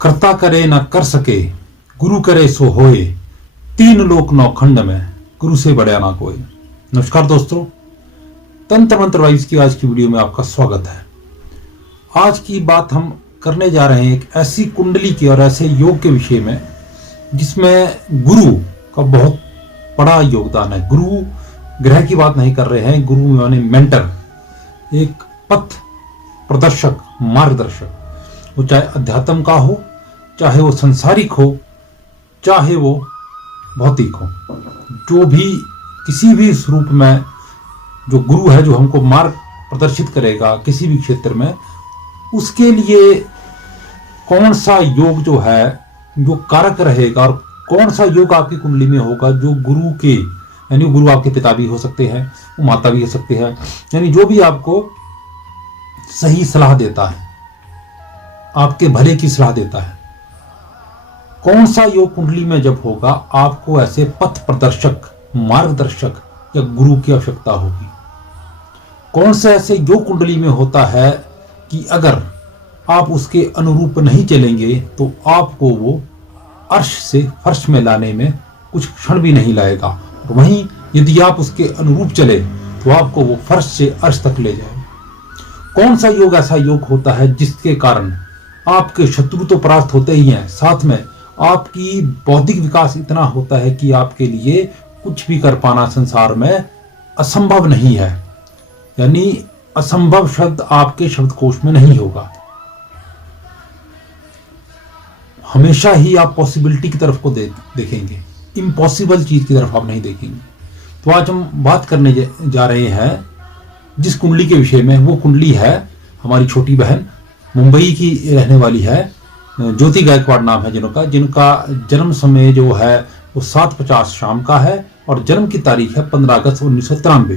कर्ता करे न कर सके, गुरु करे सो होए, तीन लोक नौखंड में, गुरु से बढ़िया ना कोई। नमस्कार दोस्तों, तंत्र मंत्र वाइब्स की आज की वीडियो में आपका स्वागत है। आज की बात हम करने जा रहे हैं एक ऐसी कुंडली की और ऐसे योग के विषय में जिसमें गुरु का बहुत बड़ा योगदान है। गुरु ग्रह की बात नहीं कर रहे हैं, गुरु यानी मेंटर, एक पथ प्रदर्शक, मार्गदर्शक। वो चाहे अध्यात्म का हो, चाहे वो संसारिक हो, चाहे वो भौतिक हो, जो भी किसी भी स्वरूप में जो गुरु है, जो हमको मार्ग प्रदर्शित करेगा किसी भी क्षेत्र में, उसके लिए कौन सा योग जो है जो कारक रहेगा और कौन सा योग आपकी कुंडली में होगा जो गुरु के, यानी गुरु आपके पिता भी हो सकते हैं, वो माता भी हो सकते हैं, यानी जो भी आपको सही सलाह देता है, आपके भले की सलाह देता है, कौन सा योग कुंडली में जब होगा आपको ऐसे पथ प्रदर्शक, मार्गदर्शक या गुरु की आवश्यकता होगी। कौन सा ऐसे योग कुंडली में होता है कि अगर आप उसके अनुरूप नहीं चलेंगे तो आपको वो अर्श से फर्श में लाने में कुछ क्षण भी नहीं लाएगा, और वहीं यदि आप उसके अनुरूप चले तो आपको वो फर्श से अर्श तक ले जाए। कौन सा योग ऐसा योग होता है जिसके कारण आपके शत्रु तो परास्त होते ही हैं, साथ में आपकी बौद्धिक विकास इतना होता है कि आपके लिए कुछ भी कर पाना संसार में असंभव नहीं है, यानी असंभव शब्द आपके शब्दकोश में नहीं होगा। हमेशा ही आप पॉसिबिलिटी की तरफ को देखेंगे, इम्पॉसिबल चीज की तरफ आप नहीं देखेंगे। तो आज हम बात करने जा रहे हैं जिस कुंडली के विषय में, वो कुंडली है हमारी छोटी बहन, मुंबई की रहने वाली है, ज्योति गायकवाड़ नाम है जिनका जन्म समय जो है वो 7:50 शाम का है और जन्म की तारीख है 15 अगस्त 1993।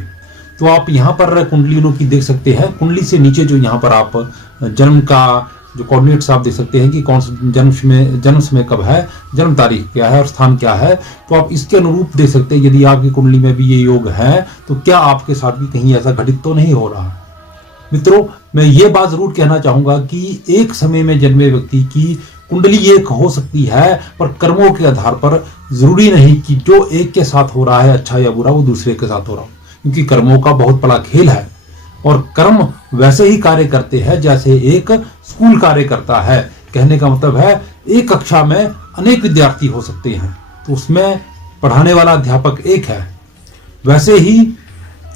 तो आप यहाँ पर कुंडली उनकी देख सकते हैं। कुंडली से नीचे जो यहाँ पर आप जन्म का जो कोऑर्डिनेट्स आप देख सकते हैं कि कौन सा जन्म समय कब है, जन्म तारीख क्या है और स्थान क्या है, तो आप इसके अनुरूप देख सकते हैं। यदि आपकी कुंडली में भी ये योग है तो क्या आपके साथ भी कहीं ऐसा घटित तो नहीं हो रहा। मित्रों, मैं ये बात जरूर कहना चाहूंगा कि एक समय में जन्मे व्यक्ति की कुंडली एक हो सकती है, पर कर्मों के आधार पर जरूरी नहीं कि जो एक के साथ हो रहा है अच्छा या बुरा वो दूसरे के साथ हो रहा हो, क्योंकि कर्मों का बहुत बड़ा खेल है और कर्म वैसे ही कार्य करते हैं जैसे एक स्कूल कार्य करता है। कहने का मतलब है एक कक्षा में अनेक विद्यार्थी हो सकते हैं तो उसमें पढ़ाने वाला अध्यापक एक है। वैसे ही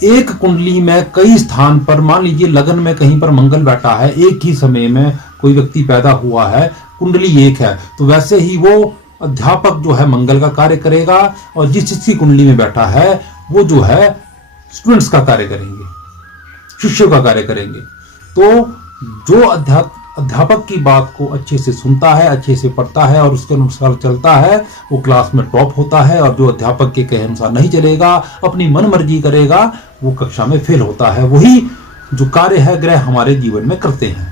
एक कुंडली में कई स्थान पर, मान लीजिए लगन में कहीं पर मंगल बैठा है, एक ही समय में कोई व्यक्ति पैदा हुआ है, कुंडली एक है, तो वैसे ही वो अध्यापक जो है मंगल का कार्य करेगा और जिसकी कुंडली में बैठा है वो जो है स्टूडेंट्स का कार्य करेंगे, शिष्यों का कार्य करेंगे। तो जो अध्यापक की बात को अच्छे से सुनता है, अच्छे से पढ़ता है और उसके अनुसार चलता है, वो क्लास में टॉप होता है, और जो अध्यापक के कहे अनुसार नहीं चलेगा, अपनी मन मर्जी करेगा, वो कक्षा में फेल होता है। वही जो कार्य है ग्रह हमारे जीवन में करते हैं।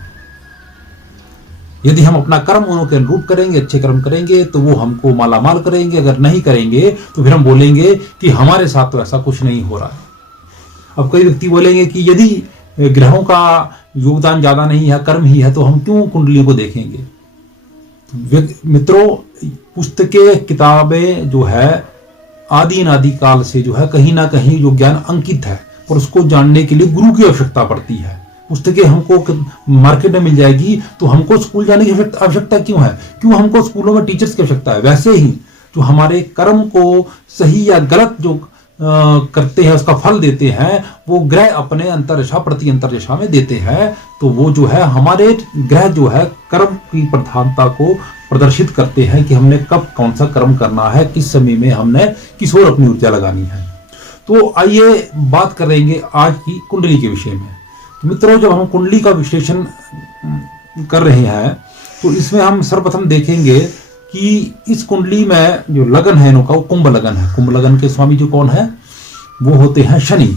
यदि हम अपना कर्म उन्हों के अनुरूप करेंगे, अच्छे कर्म करेंगे, तो वो हमको मालामाल करेंगे। अगर नहीं करेंगे तो फिर हम बोलेंगे कि हमारे साथ तो ऐसा कुछ नहीं हो रहा है। अब कई व्यक्ति बोलेंगे कि यदि ग्रहों का योगदान ज्यादा नहीं है, कर्म ही है, तो हम क्यों कुंडलियों को देखेंगे। मित्रों, पुस्तकें, किताबें जो है आदि अनादि काल से जो है कहीं ना कहीं जो ज्ञान अंकित है, और उसको जानने के लिए गुरु की आवश्यकता पड़ती है। पुस्तकें हमको मार्केट में मिल जाएगी तो हमको स्कूल जाने की आवश्यकता क्यों है, क्यों हमको स्कूलों में टीचर्स की आवश्यकता है। वैसे ही जो हमारे कर्म को सही या गलत जो करते हैं, उसका फल देते हैं, वो ग्रह अपने अंतरदशा प्रति अंतरदशा में देते हैं। तो वो जो है हमारे ग्रह जो है कर्म की प्रधानता को प्रदर्शित करते हैं कि हमने कब कौन सा कर्म करना है, किस समय में हमने किस ओर अपनी ऊर्जा लगानी है। तो आइए बात करेंगे आज की कुंडली के विषय में। तो मित्रों, जब हम कुंडली का विश्लेषण कर रहे हैं तो इसमें हम सर्वप्रथम देखेंगे कि इस कुंडली में जो लगन है इनका, वो कुंभ लगन है। कुंभ लगन के स्वामी जो कौन है, वो होते हैं शनि,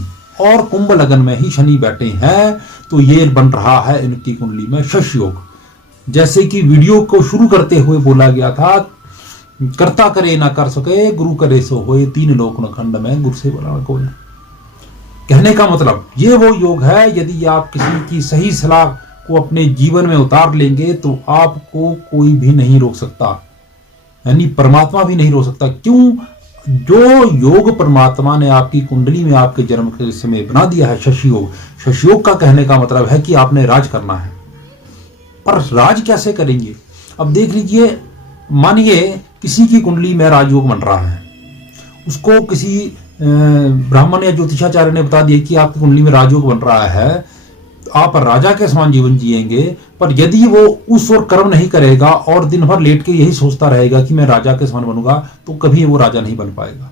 और कुंभ लगन में ही शनि बैठे हैं। तो ये बन रहा है इनकी कुंडली में शश योग। जैसे कि वीडियो को शुरू करते हुए बोला गया था, कर्ता करे ना कर सके, गुरु करे सो होए, तीन लोक नखंड में, गुरु से बड़ा कोई। कहने का मतलब ये वो योग है, यदि आप किसी की सही सलाह को अपने जीवन में उतार लेंगे तो आपको कोई भी नहीं रोक सकता, यानी परमात्मा भी नहीं रोक सकता। क्यों? जो योग परमात्मा ने आपकी कुंडली में आपके जन्म के समय बना दिया है, शशि योग। शशि योग का कहने का मतलब है कि आपने राज करना है। पर राज कैसे करेंगे? अब देख लीजिए, मानिए किसी की कुंडली में राजयोग बन रहा है, उसको किसी ब्राह्मण या ज्योतिषाचार्य ने बता दिया कि आपकी कुंडली में राजयोग बन रहा है, आप राजा के समान जीवन जिएंगे। पर यदि वो उस ओर कर्म नहीं करेगा और दिन भर लेट के यही सोचता रहेगा कि मैं राजा के समान बनूंगा, तो कभी वो राजा नहीं बन पाएगा।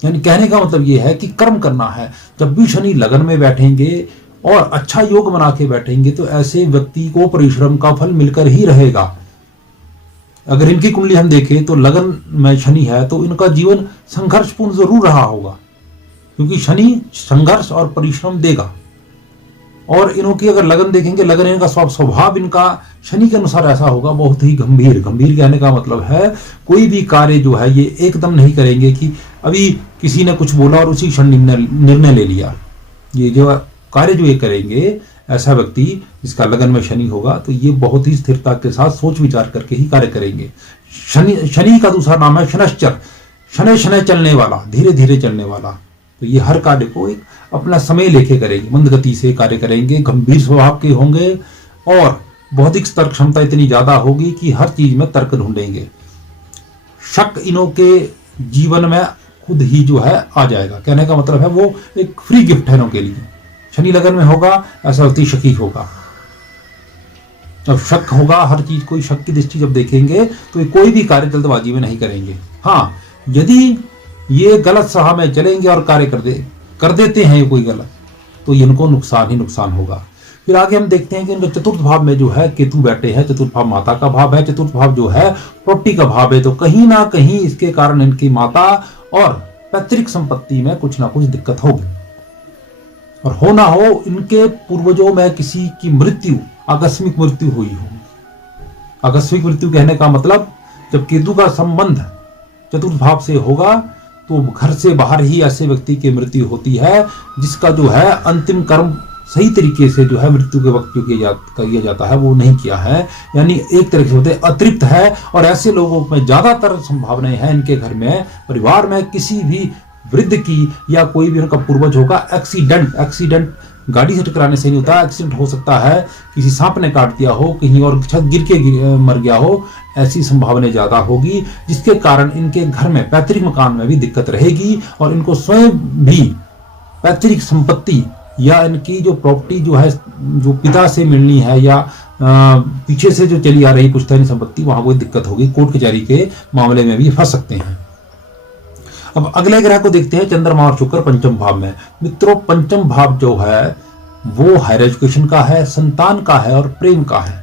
यानी कहने का मतलब ये है कि कर्म करना है। जब भी शनि लगन में बैठेंगे और अच्छा योग बना के बैठेंगे तो ऐसे व्यक्ति को परिश्रम का फल मिलकर ही रहेगा। अगर इनकी कुंडली हम देखें तो लगन में शनि है तो इनका जीवन संघर्षपूर्ण जरूर रहा होगा, क्योंकि शनि संघर्ष और परिश्रम देगा। और इनकी अगर लगन देखेंगे, लगन इनका स्वभाव इनका शनि के अनुसार ऐसा होगा, बहुत ही गंभीर। गंभीर कहने का मतलब है कोई भी कार्य जो है ये एकदम नहीं करेंगे कि अभी किसी ने कुछ बोला और उसी क्षण निर्णय ले लिया। ये जो कार्य जो ये करेंगे, ऐसा व्यक्ति जिसका लगन में शनि होगा तो ये बहुत ही स्थिरता के साथ सोच विचार करके ही कार्य करेंगे। शनि का दूसरा नाम है शनश्चर, शनै शनै चलने वाला, धीरे धीरे चलने वाला। तो ये हर कार्य को एक अपना समय लेके करेंगे, मंद गति से कार्य करेंगे, गंभीर स्वभाव के होंगे और बौद्धिक तर्क क्षमता इतनी ज्यादा होगी कि हर चीज में तर्क ढूंढेंगे। शक इनों के जीवन में खुद ही जो है आ जाएगा। कहने का मतलब है वो एक फ्री गिफ्ट है इनों के लिए। शनि लगन में होगा ऐसा व्यक्ति शकी होगा। जब शक होगा, हर चीज कोई शक की दृष्टि जब देखेंगे तो कोई भी कार्य जल्दबाजी में नहीं करेंगे। हाँ, यदि ये गलत राह में चलेंगे और कार्य कर देते हैं कोई गलत, तो इनको नुकसान ही नुकसान होगा। फिर आगे हम देखते हैं कि इनका चतुर्थ भाव में जो है केतु बैठे हैं। चतुर्थ भाव माता का भाव है, चतुर्थ भाव जो है प्रॉपर्टी का भाव है। तो कहीं ना कहीं इसके कारण इनकी माता और पैतृक संपत्ति में कुछ ना कुछ दिक्कत होगी। और हो ना हो इनके पूर्वजों में किसी की मृत्यु, आकस्मिक मृत्यु हुई हो। आकस्मिक मृत्यु कहने का मतलब जब केतु का संबंध चतुर्थ भाव से होगा तो घर से बाहर ही ऐसे व्यक्ति की मृत्यु होती है जिसका जो है अंतिम कर्म सही तरीके से जो है मृत्यु के वक्त जो किया जाता है वो नहीं किया है, यानी एक तरह से होते अतृप्त है। और ऐसे लोगों में ज्यादातर संभावनाएं हैं इनके घर में, परिवार में किसी भी वृद्ध की या कोई भी उनका पूर्वज होगा एक्सीडेंट गाड़ी से टकराने से नहीं होता, एक्सीडेंट हो सकता है, किसी सांप ने काट दिया हो, कहीं और छत गिर के मर गया हो, ऐसी संभावना ज्यादा होगी, जिसके कारण इनके घर में पैतृक मकान में भी दिक्कत रहेगी और इनको स्वयं भी पैतृक संपत्ति या इनकी जो प्रॉपर्टी जो है जो पिता से मिलनी है या पीछे से जो चली आ रही पुश्तैनी संपत्ति, वहां कोई दिक्कत होगी, कोर्ट कचहरी के मामले में भी फंस सकते हैं। अब अगले ग्रह को देखते हैं, चंद्रमा और शुक्र पंचम भाव में। मित्रों, पंचम भाव जो है वो हायर एजुकेशन का है, संतान का है और प्रेम का है।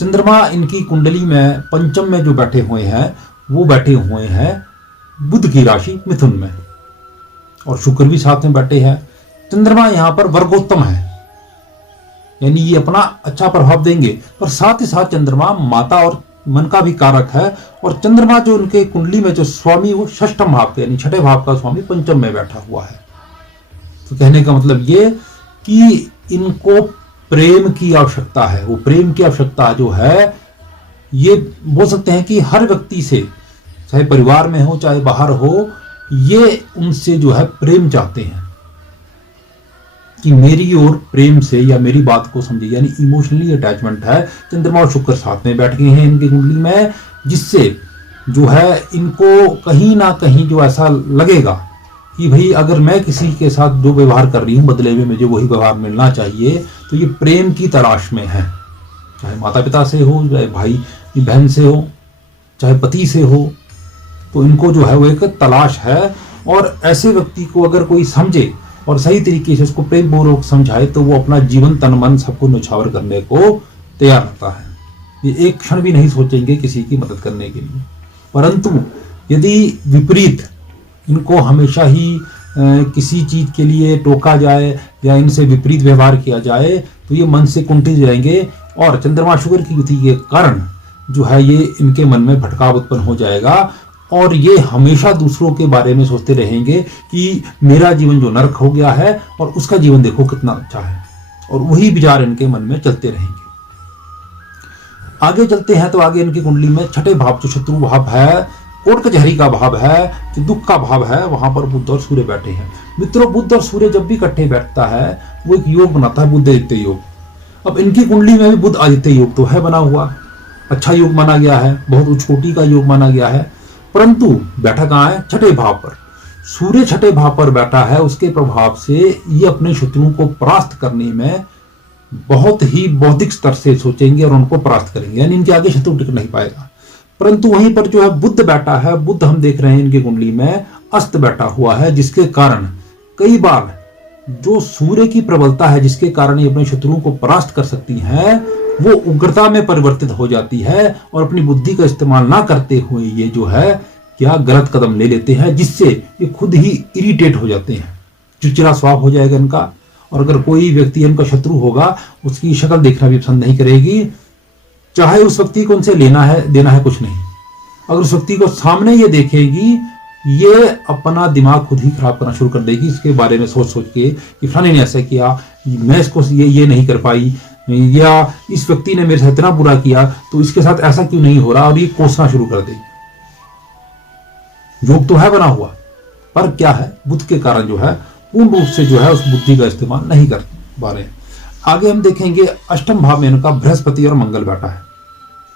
चंद्रमा इनकी कुंडली में पंचम में जो बैठे हुए हैं वो बैठे हुए हैं बुध की राशि मिथुन में, और शुक्र भी साथ में बैठे हैं। चंद्रमा यहाँ पर वर्गोत्तम है, यानी ये अपना अच्छा प्रभाव देंगे, पर साथ ही साथ चंद्रमा माता और मन का भी कारक है। और चंद्रमा जो उनके कुंडली में जो स्वामी वो षष्ठम भाव के यानी छठे भाव का स्वामी पंचम में बैठा हुआ है। तो कहने का मतलब ये कि इनको प्रेम की आवश्यकता है। वो प्रेम की आवश्यकता जो है ये बोल सकते हैं कि हर व्यक्ति से, चाहे परिवार में हो चाहे बाहर हो, ये उनसे जो है प्रेम चाहते हैं कि मेरी ओर प्रेम से या मेरी बात को समझे, यानी इमोशनली अटैचमेंट है। चंद्रमा और शुक्र साथ में बैठ गए हैं इनकी कुंडली में, जिससे जो है इनको कहीं ना कहीं जो ऐसा लगेगा कि भाई अगर मैं किसी के साथ जो व्यवहार कर रही हूँ बदले में मुझे वही व्यवहार मिलना चाहिए, तो ये प्रेम की तलाश में है। चाहे माता पिता से हो, चाहे भाई बहन से हो, चाहे पति से हो, तो इनको जो है वो एक तलाश है। और ऐसे व्यक्ति को अगर कोई समझे और सही तरीके से उसको प्रेम पूर्वक समझाए तो वो अपना जीवन तन मन सबको न्यौछावर करने को तैयार रहता है। ये एक क्षण भी नहीं सोचेंगे किसी की मदद करने के लिए। परंतु यदि विपरीत इनको हमेशा ही किसी चीज के लिए टोका जाए या इनसे विपरीत व्यवहार किया जाए तो ये मन से कुंठित जाएंगे, और चंद्रमा शुक्र की युति के कारण जो है ये इनके मन में भटकाव उत्पन्न हो जाएगा और ये हमेशा दूसरों के बारे में सोचते रहेंगे कि मेरा जीवन जो नरक हो गया है और उसका जीवन देखो कितना अच्छा है। और वही विचार इनके मन में चलते रहेंगे। आगे चलते हैं तो आगे इनकी कुंडली में छठे भाव जो शत्रु भाव है, कोर्ट कचहरी का भाव है, जो दुख का भाव है, वहां पर बुध और सूर्य बैठे हैं। मित्रों, बुध और सूर्य जब भी इकट्ठे बैठता है वो एक योग बनाता है, बुध आदित्य योग। अब इनकी कुंडली में भी बुध आदित्य योग तो है बना हुआ, अच्छा योग माना गया है, बहुत उच्च कोटि का योग माना गया है, परंतु बैठा कहाँ है? छठे भाव पर। सूर्य छठे भाव पर बैठा है, उसके प्रभाव से ये अपने शत्रुओं को परास्त करने में बहुत ही बौद्धिक स्तर से सोचेंगे और उनको परास्त करेंगे, यानी इनके आगे शत्रु टिक नहीं पाएगा। परंतु वहीं पर जो है बुध बैठा है, बुध हम देख रहे हैं इनकी कुंडली में अस्त बैठा हुआ है, जिसके कारण कई बार जो सूर्य की प्रबलता है, जिसके कारण ये अपने शत्रुओं को परास्त कर सकती हैं, वो उग्रता में परिवर्तित हो जाती है और अपनी बुद्धि का इस्तेमाल ना करते हुए ये जो है क्या गलत कदम ले लेते हैं, जिससे ये खुद ही इरिटेट हो जाते हैं, चिड़चिड़ा स्वभाव हो जाएगा इनका। और अगर कोई व्यक्ति इनका शत्रु होगा, उसकी शक्ल देखना भी पसंद नहीं करेगी, चाहे उस व्यक्ति को उनसे लेना है देना है कुछ नहीं। अगर उस व्यक्ति को सामने ये देखेगी, ये अपना दिमाग खुद ही खराब करना शुरू कर देगी, इसके बारे में सोच सोच के कि फलाने ने ऐसा किया, मैं इसको ये नहीं कर पाई, या इस व्यक्ति ने मेरे साथ इतना बुरा किया तो इसके साथ ऐसा क्यों नहीं हो रहा, और ये कोसना शुरू कर देगी। योग तो है बना हुआ, पर क्या है, बुध के कारण जो है पूर्ण रूप से जो है उस बुद्धि का इस्तेमाल नहीं कर पा रहे। आगे हम देखेंगे अष्टम भाव में इनका बृहस्पति और मंगल बैठा है,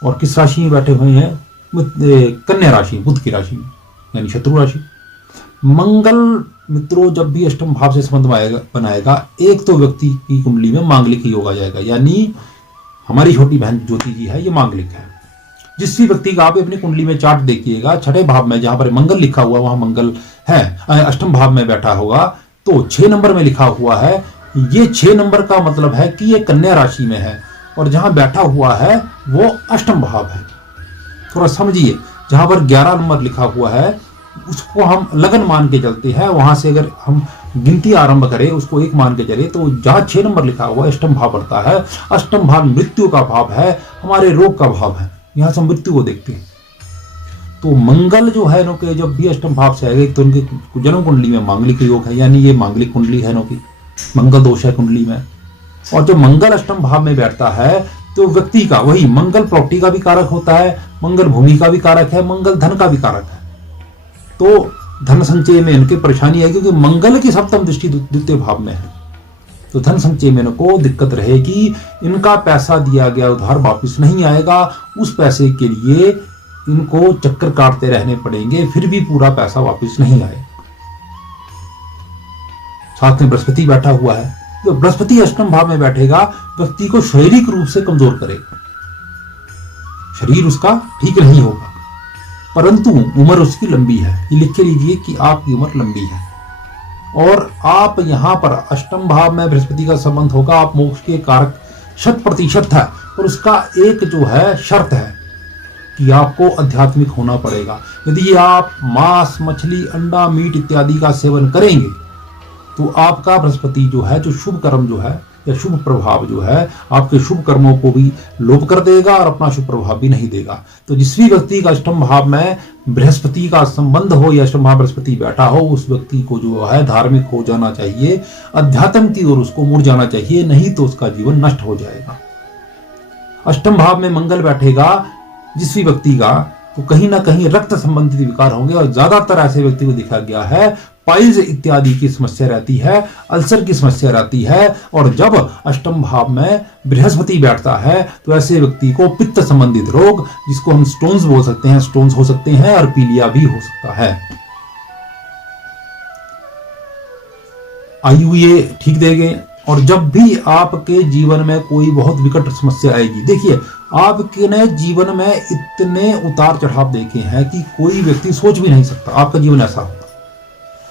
और किस राशि में बैठे हुए हैं? कन्या राशि, बुध की राशि में, यानी शत्रु राशि। मंगल मित्रों जब भी अष्टम भाव से संबंध बनाएगा, एक तो व्यक्ति की कुंडली में मांगलिक योग आ जाएगा, यानी हमारी छोटी बहन ज्योति जी है, ये मांगलिक है। जिस भी व्यक्ति का आप अपनी कुंडली में चार्ट देखिएगा, छठे भाव में जहां पर मंगल लिखा हुआ वहां मंगल है, अष्टम भाव में बैठा होगा तो 6 नंबर में लिखा हुआ है, ये 6 नंबर का मतलब है कि ये कन्या राशि में है, और जहां बैठा हुआ है वो अष्टम भाव है। थोड़ा समझिए, जहां पर 11 नंबर लिखा हुआ है उसको हम लगन मान के चलते हैं, वहां से अगर हम गिनती आरंभ करें, उसको 1 मान के चले, तो जहां 6 नंबर लिखा हुआ अष्टम भाव पड़ता है। अष्टम भाव मृत्यु का भाव है, हमारे रोग का भाव है, यहां से मृत्यु को देखते हैं। तो मंगल जो है नो के जब भी अष्टम भाव से आएगा, तो उनके जन्म कुंडली में मांगलिक योग है, यानी ये मांगलिक कुंडली है नो की, मंगल दोष है कुंडली में। और जब मंगल अष्टम भाव में बैठता है तो व्यक्ति का वही मंगल प्रॉपर्टी का भी कारक होता है, मंगल भूमि का भी कारक है, मंगल धन का भी कारक है। तो धन संचय में इनकी परेशानी है, क्योंकि मंगल की सप्तम दृष्टि द्वितीय भाव में है, तो धन संचय में इनको दिक्कत रहेगी। इनका पैसा दिया गया उधार वापस नहीं आएगा, उस पैसे के लिए इनको चक्कर काटते रहने पड़ेंगे, फिर भी पूरा पैसा वापस नहीं आएगा। साथ में बृहस्पति बैठा हुआ है, तो बृहस्पति अष्टम भाव में बैठेगा, व्यक्ति को शारीरिक रूप से कमजोर करेगा, शरीर उसका ठीक नहीं होगा, परंतु उम्र उसकी लंबी है। ये लिख के लीजिए कि आपकी उम्र लंबी है, और आप यहां पर अष्टम भाव में बृहस्पति का संबंध होगा, आप मोक्ष के कारक 100% है, और उसका एक जो है शर्त है कि आपको आध्यात्मिक होना पड़ेगा। यदि आप मांस, मछली, अंडा, मीट इत्यादि का सेवन करेंगे तो आपका बृहस्पति जो है, जो शुभ कर्म जो है या शुभ प्रभाव जो है, आपके शुभ कर्मों को भी लोप कर देगा और अपना शुभ प्रभाव भी नहीं देगा। तो जिस भी व्यक्ति का अष्टम भाव में बृहस्पति का संबंध हो या अष्टम भाव बृहस्पति बैठा हो, उस व्यक्ति को जो है धार्मिक हो जाना चाहिए, अध्यात्म की ओर उसको मुड़ जाना चाहिए, नहीं तो उसका जीवन नष्ट हो जाएगा। अष्टम भाव में मंगल बैठेगा जिस भी व्यक्ति का, तो कहीं ना कहीं रक्त संबंधित विकार होंगे, और ज्यादातर ऐसे व्यक्ति को देखा गया है पाइल्स इत्यादि की समस्या रहती है, अल्सर की समस्या रहती है। और जब अष्टम भाव में बृहस्पति बैठता है तो ऐसे व्यक्ति को पित्त संबंधित रोग, जिसको हम स्टोन्स बोल सकते हैं, स्टोन्स हो सकते हैं, और पीलिया भी हो सकता है। आयु ये ठीक देंगे। और जब भी आपके जीवन में कोई बहुत विकट समस्या आएगी, देखिए आपके ने जीवन में इतने उतार चढ़ाव देखे हैं कि कोई व्यक्ति सोच भी नहीं सकता आपका जीवन ऐसा होगा।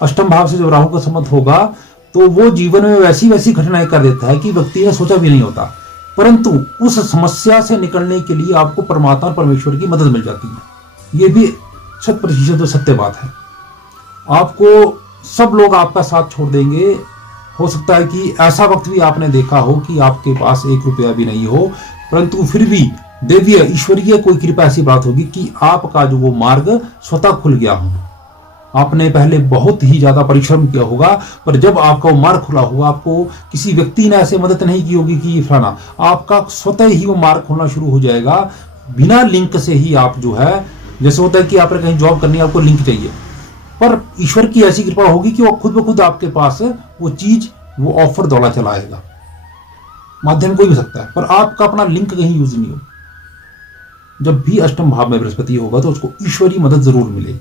अष्टम भाव से जब राहु का संबंध होगा तो वो जीवन में वैसी वैसी घटनाएं कर देता है कि व्यक्ति ने सोचा भी नहीं होता, परंतु उस समस्या से निकलने के लिए आपको परमात्मा और परमेश्वर की मदद मिल जाती है। ये भी 100% सत्य बात है। आपको सब लोग आपका साथ छोड़ देंगे। हो सकता है कि ऐसा वक्त भी आपने देखा हो कि आपके पास 1 रुपया भी नहीं हो, परंतु फिर भी देवीय ईश्वरीय कोई कृपा ऐसी बात होगी कि आपका जो वो मार्ग स्वतः खुल गया हो। आपने पहले बहुत ही ज्यादा परिश्रम किया होगा, पर जब आपका वो मार्ग खुला होगा, आपको किसी व्यक्ति ने ऐसे मदद नहीं की होगी कि ये फलाना, आपका स्वतः ही वो मार्ग खुलना शुरू हो जाएगा। बिना लिंक से ही आप जो है, जैसे होता है कि आपने कहीं जॉब करनी है, आपको लिंक चाहिए, पर ईश्वर की ऐसी कृपा होगी कि वो खुद ब खुद आपके पास वो चीज, वो ऑफर दौड़ा चला आएगा। माध्यम कोई भी सकता है, पर आपका अपना लिंक कहीं यूज नहीं हो। जब भी अष्टम भाव में बृहस्पति होगा तो उसको ईश्वरीय मदद जरूर मिलेगी।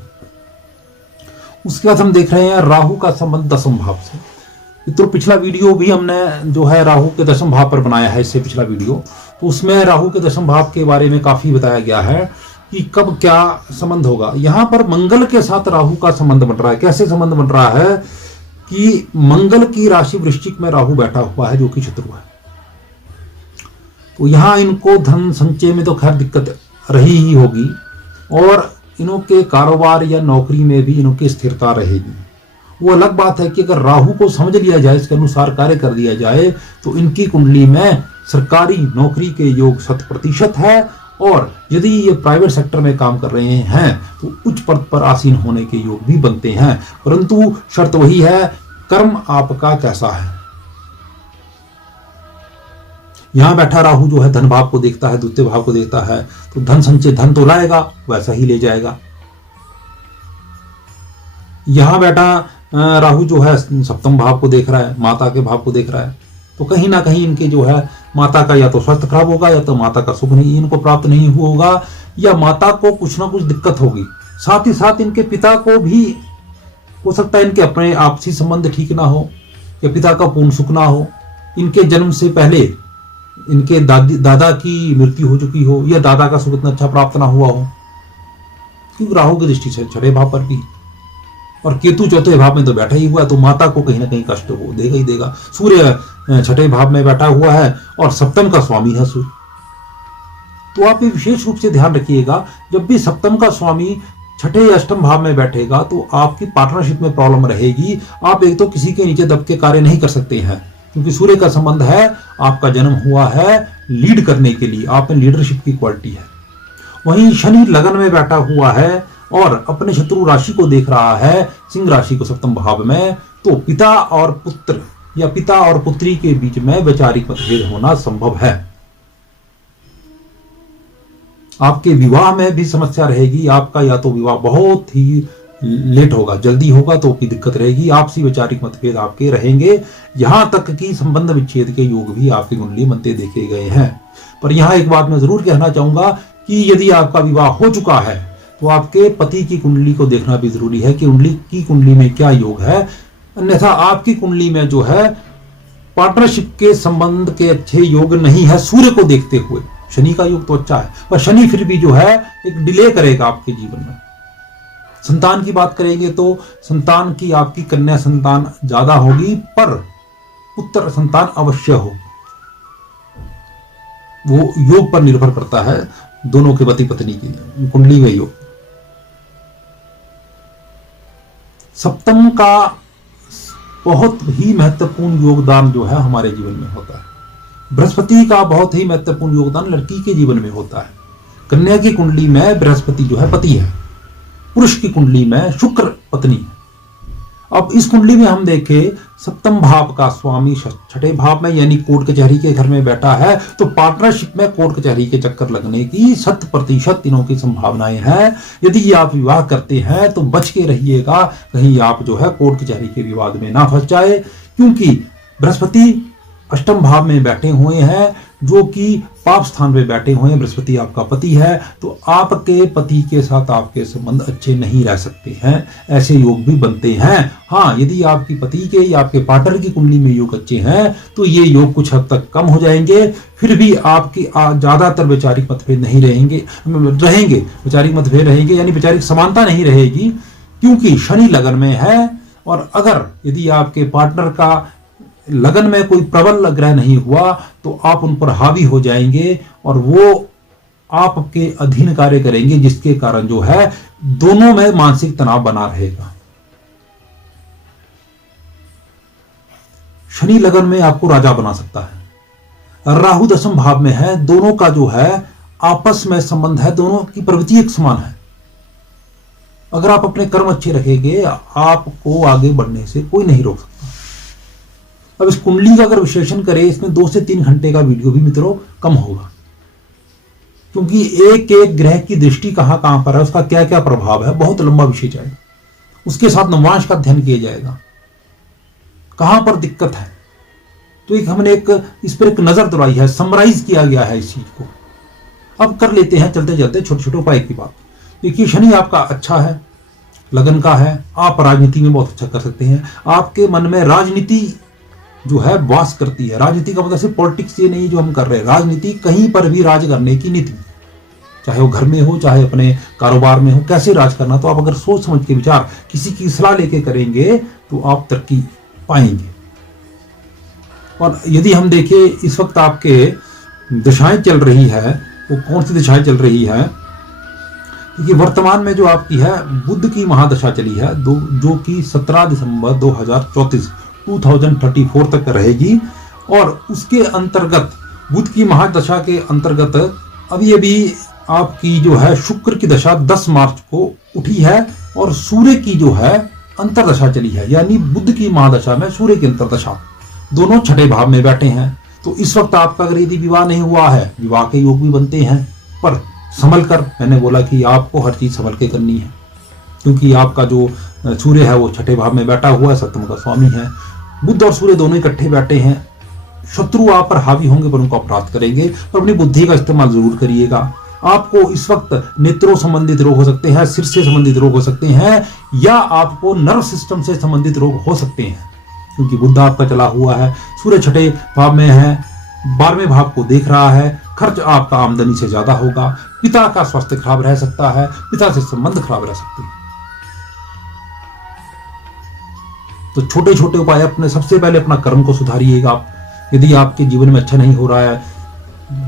उसके बाद हम देख रहे हैं राहु का संबंध दसम भाव से। तो पिछला वीडियो भी हमने जो है राहु के दसम भाव पर बनाया है, इससे पिछला वीडियो, तो उसमें राहु के दसम भाव के बारे में काफी बताया गया है कि कब क्या संबंध होगा। यहां पर मंगल के साथ राहु का संबंध बन रहा है। कैसे संबंध बन रहा है कि मंगल की राशि वृश्चिक में राहु बैठा हुआ है, जो कि शत्रु है। तो यहां इनको धन संचय में तो खैर दिक्कत रही ही होगी, और इनों के कारोबार या नौकरी में भी इनों की स्थिरता रहेगी। वो अलग बात है कि अगर राहु को समझ लिया जाए, इसके अनुसार कार्य कर दिया जाए, तो इनकी कुंडली में सरकारी नौकरी के योग 100% है, और यदि ये प्राइवेट सेक्टर में काम कर रहे हैं तो उच्च पद पर आसीन होने के योग भी बनते हैं। परंतु शर्त वही है, कर्म आपका कैसा है। यहां बैठा राहु जो है धन भाव को देखता है, द्वितीय भाव को देखता है, तो धन संचय, धन तो लाएगा, वैसा ही ले जाएगा। यहां बैठा राहु जो है सप्तम भाव को देख रहा है, माता के भाव को देख रहा है, तो कहीं ना कहीं इनके जो है माता का या तो स्वास्थ्य खराब होगा, या तो माता का सुख नहीं इनको प्राप्त नहीं हुआ होगा, या माता को कुछ ना कुछ दिक्कत होगी। साथ ही साथ इनके पिता को भी हो सकता है इनके अपने आपसी संबंध ठीक ना हो, या पिता का पूर्ण सुख ना हो, इनके जन्म से पहले इनके दादा की मृत्यु हो चुकी हो, या दादा का सुख इतना अच्छा प्राप्त ना हुआ हो, क्योंकि राहु की दृष्टि से छठे भाव पर भी, और केतु चौथे भाव में तो बैठा ही हुआ है, तो माता को कहीं ना कहीं कष्ट वो देगा ही देगा। सूर्य छठे भाव में बैठा हुआ है, और सप्तम का स्वामी है सूर्य। तो आप ये विशेष रूप से ध्यान रखिएगा, जब भी सप्तम का स्वामी छठे या अष्टम भाव में बैठेगा तो आपकी पार्टनरशिप में प्रॉब्लम रहेगी। आप एक तो किसी के नीचे दब के कार्य नहीं कर सकते हैं, क्योंकि सूर्य का संबंध है, आपका जन्म हुआ है लीड करने के लिए, आप में लीडरशिप की क्वालिटी है। वहीं शनि लगन में बैठा हुआ है और अपने शत्रु राशि को देख रहा है, सिंह राशि को सप्तम भाव में, तो पिता और पुत्र या पिता और पुत्री के बीच में वैचारिक मतभेद होना संभव है। आपके विवाह में भी समस्या रहेगी। आपका या तो विवाह बहुत ही लेट होगा, जल्दी होगा तो की दिक्कत रहेगी, आपसी वैचारिक मतभेद आपके रहेंगे। यहां तक कि संबंध विच्छेद के योग भी आपकी कुंडली बनते देखे गए हैं। पर यहां एक बात मैं जरूर कहना चाहूंगा कि यदि आपका विवाह हो चुका है तो आपके पति की कुंडली को देखना भी जरूरी है कि उनकी कुंडली में क्या योग है। अन्यथा आपकी कुंडली में जो है पार्टनरशिप के संबंध के अच्छे योग नहीं है। सूर्य को देखते हुए शनि का योग तो अच्छा है, पर शनि फिर भी जो है एक डिले करेगा आपके जीवन में। संतान की बात करेंगे तो संतान की आपकी कन्या संतान ज्यादा होगी, पर पुत्र संतान अवश्य हो। वो योग पर निर्भर करता है, दोनों के पति पत्नी की कुंडली में योग। सप्तम का बहुत ही महत्वपूर्ण योगदान जो है हमारे जीवन में होता है। बृहस्पति का बहुत ही महत्वपूर्ण योगदान लड़की के जीवन में होता है। कन्या की कुंडली में बृहस्पति जो है पति है, पुरुष की कुंडली में शुक्र पत्नी है। अब इस कुंडली में हम देखें, सप्तम भाव का स्वामी छठे भाव में यानी कोर्ट कचहरी के घर में बैठा है, तो पार्टनरशिप में कोर्ट कचहरी के चक्कर लगने की 100% दिनों की संभावनाएं हैं। यदि आप विवाह करते हैं तो बच के रहिएगा, कहीं आप जो है कोर्ट कचहरी के विवाद में ना फंस जाए, क्योंकि बृहस्पति अष्टम भाव में बैठे हुए हैं, जो कि पाप स्थान पे बैठे हुए हैं। बृहस्पति आपका पति है, तो आपके पति के साथ आपके संबंध अच्छे नहीं रह सकते हैं, ऐसे योग भी बनते हैं। हाँ, यदि आपकी पति के या आपके पार्टनर की कुंडली में योग अच्छे हैं तो ये योग कुछ हद तक कम हो जाएंगे, फिर भी आपकी ज्यादातर वैचारिक मतभेद नहीं रहेंगे वैचारिक मतभेद रहेंगे, यानी वैचारिक समानता नहीं रहेगी, क्योंकि शनि लगन में है। और अगर यदि आपके पार्टनर का लगन में कोई प्रबल ग्रह नहीं हुआ तो आप उन पर हावी हो जाएंगे और वो आपके अधीन कार्य करेंगे, जिसके कारण जो है दोनों में मानसिक तनाव बना रहेगा। शनि लगन में आपको राजा बना सकता है। राहु दशम भाव में है, दोनों का जो है आपस में संबंध है, दोनों की प्रवृत्ति एक समान है। अगर आप अपने कर्म अच्छे रखेंगे, आपको आगे बढ़ने से कोई नहीं रोक सकता। अब इस कुंडली का अगर विश्लेषण करें, इसमें 2 से 3 घंटे का वीडियो भी मित्रों कम होगा, क्योंकि एक एक ग्रह की दृष्टि कहां कहां पर है, उसका क्या क्या प्रभाव है, बहुत लंबा विषय जाएगा। उसके साथ नवांश का अध्ययन किया जाएगा, कहां पर दिक्कत है, तो हमने इस पर एक नजर दौड़ाई है, समराइज किया गया है इस चीज को। अब कर लेते हैं चलते चलते छोटे छोटे उपाय की बात। देखिए, शनि आपका अच्छा है, लगन का है, आप राजनीति में बहुत अच्छा कर सकते हैं। आपके मन में राजनीति जो है वास करती है। राजनीति का मतलब सिर्फ पॉलिटिक्स ये नहीं जो हम कर रहे हैं, राजनीति कहीं पर भी राज करने की नीति, चाहे वो घर में हो चाहे अपने कारोबार में हो, कैसे राज करना, तो आप अगर सोच समझ के विचार किसी की सलाह लेके करेंगे तो आप तरक्की पाएंगे। और यदि हम देखें इस वक्त आपके दशाएं चल रही है, वो कौन सी दशाएं चल रही है, क्योंकि वर्तमान में जो आपकी है बुध की महादशा चली है, जो कि 17 दिसंबर 2034 तक रहेगी। और उसके अंतर्गत बुध की महादशा के अंतर्गत अभी आपकी जो है शुक्र की दशा 10 मार्च को उठी है, और सूर्य की जो है अंतरदशा चली है, यानी बुध की महादशा में सूर्य की अंतरदशा, दोनों छठे भाव में बैठे हैं। तो इस वक्त आपका अगर यदि विवाह नहीं हुआ है, विवाह के योग भी बनते हैं, पर संभल कर, मैंने बोला कि आपको हर चीज संभल के करनी है, क्योंकि आपका जो सूर्य है वो छठे भाव में बैठा हुआ है, सप्तम का स्वामी है। बुध और सूर्य दोनों इकट्ठे बैठे हैं। शत्रु आप पर हावी होंगे पर उनको अपराध करेंगे, पर अपनी बुद्धि का इस्तेमाल जरूर करिएगा। आपको इस वक्त नेत्रों संबंधित रोग हो सकते हैं, सिर से संबंधित रोग हो सकते हैं, या आपको नर्व सिस्टम से संबंधित रोग हो सकते हैं, क्योंकि बुध आपका चला हुआ है, सूर्य छठे भाव में है, 12वें भाव को देख रहा है। खर्च आपका आमदनी से ज्यादा होगा, पिता का स्वास्थ्य खराब रह सकता है, पिता से संबंध खराब रह सकते हैं। तो छोटे छोटे उपाय अपने, सबसे पहले अपना कर्म को सुधारिएगा। यदि आपके जीवन में अच्छा नहीं हो रहा है,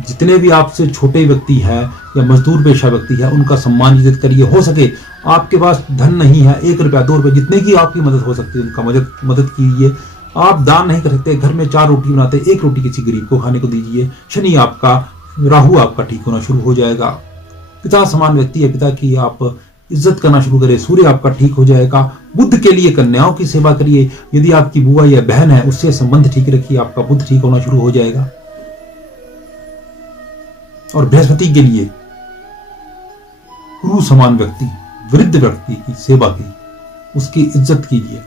जितने भी आपसे छोटे व्यक्ति हैं या मजदूर पेशा व्यक्ति है, उनका सम्मान इज्जत करिए। हो सके आपके पास धन नहीं है, 1 रुपया 2 रुपये जितने की आपकी मदद हो सकती है उनका मदद कीजिए। आप दान नहीं कर सकते, घर में 4 रोटी बनाते, 1 रोटी किसी गरीब को खाने को दीजिए। शनि आपका, राहु आपका ठीक होना शुरू हो जाएगा। पिता समान व्यक्ति है, पिता की आप इज्जत करना शुरू करें, सूर्य आपका ठीक हो जाएगा। बुध के लिए कन्याओं की सेवा करिए। यदि आपकी बुआ या बहन है उससे संबंध ठीक रखिए, आपका बुध ठीक होना शुरू हो जाएगा। और बृहस्पति के लिए गुरु समान व्यक्ति, वृद्ध व्यक्ति की सेवा कीजिए, उसकी इज्जत कीजिए।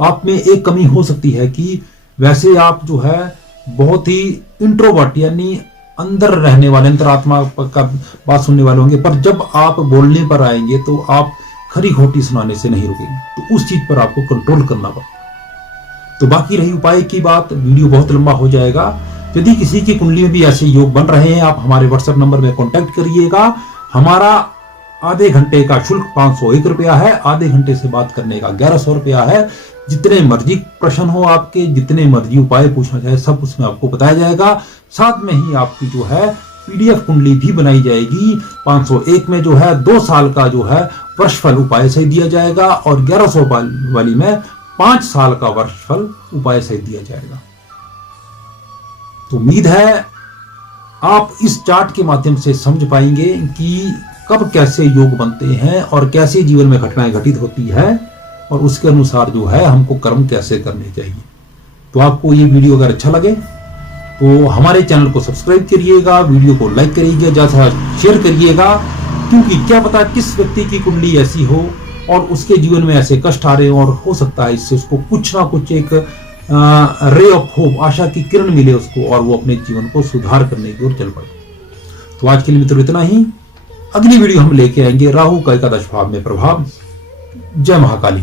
आप में एक कमी हो सकती है कि वैसे आप जो है बहुत ही इंट्रोवर्ट यानी अंदर रहने वाले, अंतरात्मा का बात सुनने वाले होंगे, पर जब आप बोलने पर आएंगे तो आप खरी खोटी सुनाने से नहीं रुकेंगे, तो उस चीज पर आपको कंट्रोल करना पड़ेगा। तो बाकी रही उपाय की बात, वीडियो बहुत लंबा हो जाएगा। यदि किसी की कुंडली में भी ऐसे योग बन रहे हैं, आप हमारे व्हाट्सएप नंबर में कॉन्टैक्ट करिएगा। हमारा आधे घंटे का शुल्क 501 रुपया है, आधे घंटे से बात करने का 1100 रुपया है। जितने मर्जी प्रश्न हो आपके, जितने मर्जी उपाय पूछना चाहे, सब उसमें आपको बताया जाएगा। साथ में ही आपकी जो है PDF कुंडली भी बनाई जाएगी। 501 में जो है 2 साल का जो है वर्षफल उपाय सही दिया जाएगा, और 1100 वाली में 5 साल का वर्षफल उपाय सही दिया जाएगा। तो उम्मीद है आप इस चार्ट के माध्यम से समझ पाएंगे कि कब कैसे योग बनते हैं और कैसे जीवन में घटनाएं घटित होती है, और उसके अनुसार जो है हमको कर्म कैसे करने चाहिए। तो आपको ये वीडियो अगर अच्छा लगे तो हमारे चैनल को सब्सक्राइब करिएगा, वीडियो को लाइक करिएगा, ज्यादा शेयर करिएगा, क्योंकि क्या पता किस व्यक्ति की कुंडली ऐसी हो और उसके जीवन में ऐसे कष्ट आ रहे हो, और हो सकता है इससे उसको कुछ ना कुछ एक रे ऑफ होप, आशा की किरण मिले उसको, और वो अपने जीवन को सुधार करने की ओर चल पड़े। तो आज के लिए मित्रों इतना ही। अगली वीडियो हम लेके आएंगे राहु का 11 भाव में प्रभाव। जय महाकाली।